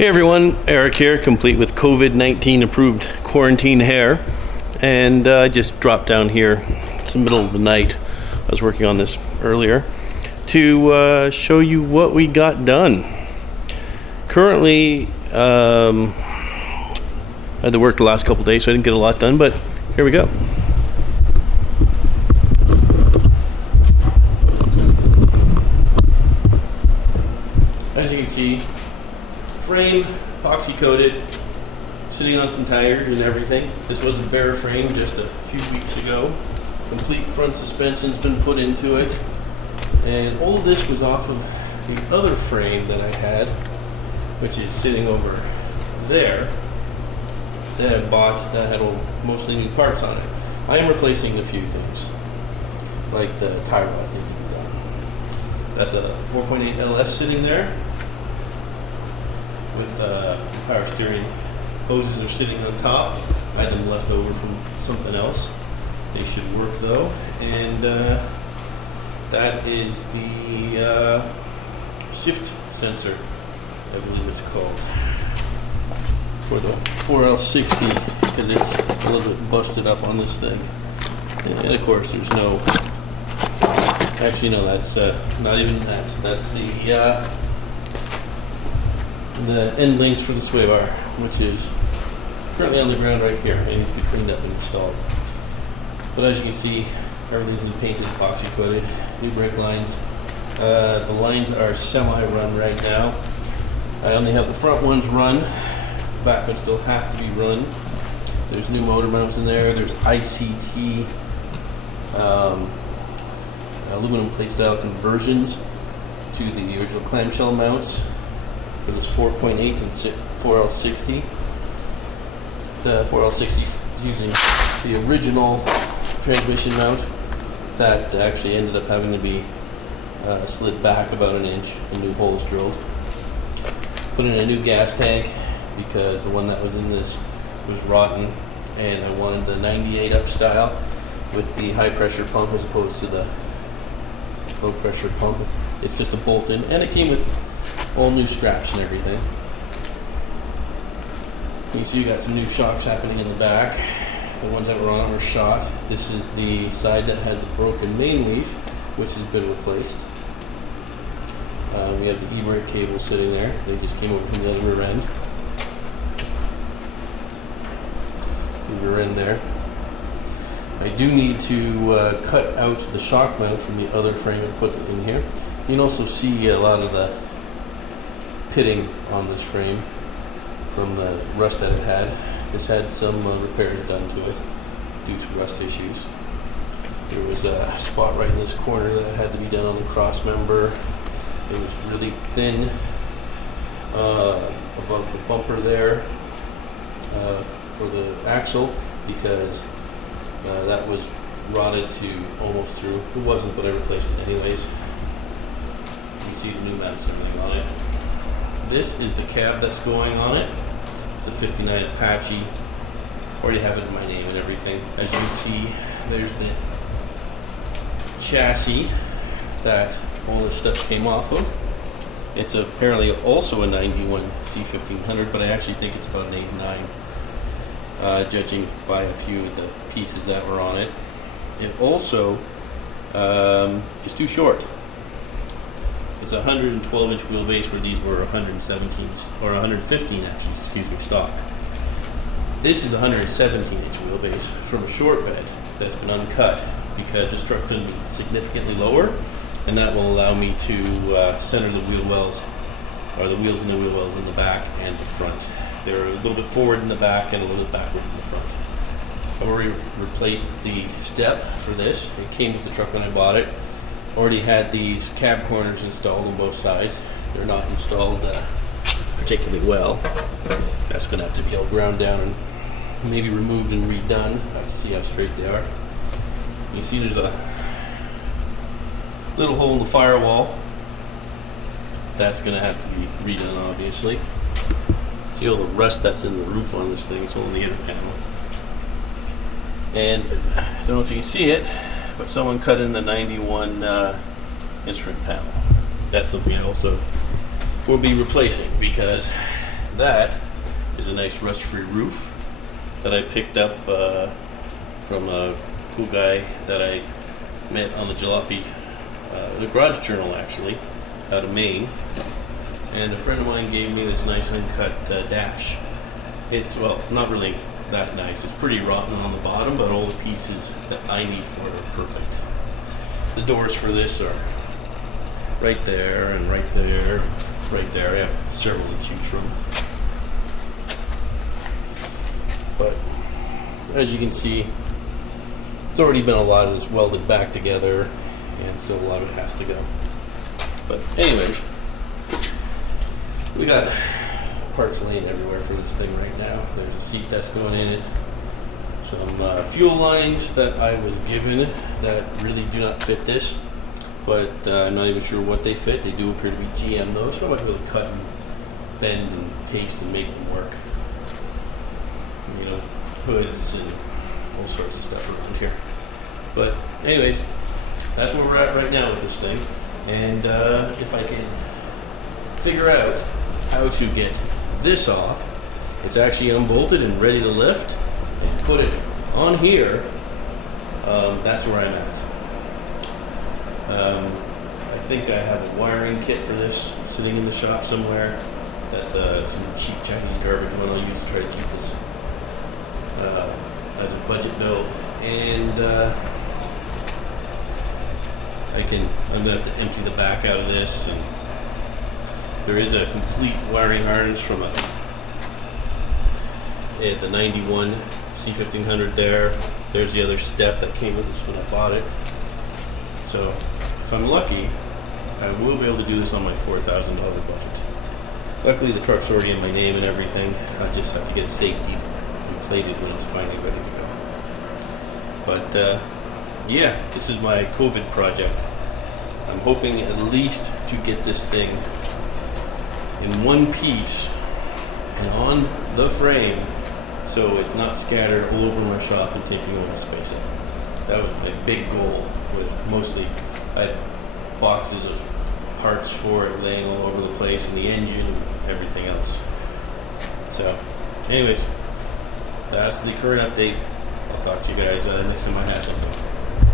Hey everyone, Eric here, complete with COVID-19 approved quarantine hair. And I just dropped down here. It's the middle of the night. I was working on this earlier to show you what we got done. Currently, I had to work the last couple days, so I didn't get a lot done, but here we go. As you can see, frame epoxy coated, sitting on some tires and everything. This was a bare frame just a few weeks ago. Complete front suspension's been put into it, and all of this was off of the other frame that I had, which is sitting over there, that I bought that had mostly new parts on it. I am replacing a few things, like the tire rods need to be done. That's a 4.8 LS sitting there, with power steering hoses are sitting on top. I had them left over from something else. They should work though. And that is the shift sensor, I believe it's called, for the 4L60, because it's a little bit busted up on this thing. And of course there's no, actually no, that's not even that. That's the end links for the sway bar, which is currently on the ground right here and needs to be cleaned up and installed. But as you can see, everything's been painted, epoxy coated, new brake lines. The lines are semi-run right now. I only have the front ones run, the back ones still have to be run. There's new motor mounts in there. There's ICT aluminum plate style conversions to the original clamshell mounts for this 4.8 and 4L60. The 4L60 is using the original transmission mount that actually ended up having to be slid back about an inch and new holes drilled. Put in a new gas tank because the one that was in this was rotten, and I wanted the 98 up style with the high pressure pump as opposed to the low pressure pump. It's just a bolt in, and it came with all new straps and everything. You can see you got some new shocks happening in the back. The ones that were on were shot. This is the side that had the broken main leaf, which has been replaced. We have the e-brake cable sitting there. They just came over from the other rear end. The rear end there. I do need to cut out the shock mount from the other frame and put it in here. You can also see a lot of the pitting on this frame from the rust that it had. This had some repairs done to it due to rust issues. There was a spot right in this corner that had to be done on the cross member. It was really thin above the bumper there for the axle, because that was rotted to almost through. It wasn't, but I replaced it anyways. You can see the new mounts and everything on it. This is the cab that's going on it. It's a 59 Apache. Already have it in my name and everything. As you can see, there's the chassis that all this stuff came off of. It's apparently also a 91 C1500, but I actually think it's about an 89, judging by a few of the pieces that were on it. It also is too short. It's a 112-inch wheelbase, where these were 117 or 115 actually, excuse me, stock. This is a 117-inch wheelbase from a short bed that's been uncut because this truck couldn't be significantly lower, and that will allow me to center the wheel wells, or the wheels and the wheel wells in the back and the front. They're a little bit forward in the back and a little bit backward in the front. I've already replaced the step for this. It came with the truck when I bought it. Already had these cab corners installed on both sides. They're not installed particularly well. That's going to have to be all ground down and maybe removed and redone. I have to see how straight they are. You see there's a little hole in the firewall. That's going to have to be redone, obviously. See all the rust that's in the roof on this thing. It's all in the inner panel. And I don't know if you can see it, but someone cut in the 91 instrument panel. That's something I also will be replacing, because that is a nice rust-free roof that I picked up from a cool guy that I met on the Jalopy, the Garage Journal actually, out of Maine. And a friend of mine gave me this nice uncut dash. It's, well, not really that nice. It's pretty rotten on the bottom, but all the pieces that I need for it are perfect. The doors for this are right there and right there, right there. I have several to choose from. But as you can see, it's already been a lot of this welded back together, and still a lot of it has to go. But anyways, we got parts laying everywhere for this thing right now. There's a seat that's going in it. Some fuel lines that I was given that really do not fit this, but I'm not even sure what they fit. They do appear to be GM though, so I might really cut and bend and paste and make them work. You know, hoods and all sorts of stuff around here. But anyways, that's where we're at right now with this thing. And if I can figure out how to get this off, it's actually unbolted and ready to lift, and put it on here, that's where I'm at. I think I have a wiring kit for this sitting in the shop somewhere. That's some cheap Chinese garbage one I'll use to try to keep this as a budget build. And I'm going to have to empty the back out of this. And there is a complete wiring harness from the 91 C1500 there. There's the other step that came with this when I bought it. So if I'm lucky, I will be able to do this on my $4,000 budget. Luckily the truck's already in my name and everything. I just have to get it safety and plated when it's finally ready to go. But yeah, this is my COVID project. I'm hoping at least to get this thing in one piece and on the frame, so it's not scattered all over my shop and taking over space. That was my big goal. With mostly, I had boxes of parts for it laying all over the place, and the engine, and everything else. So, anyways, that's the current update. I'll talk to you guys next time I have something.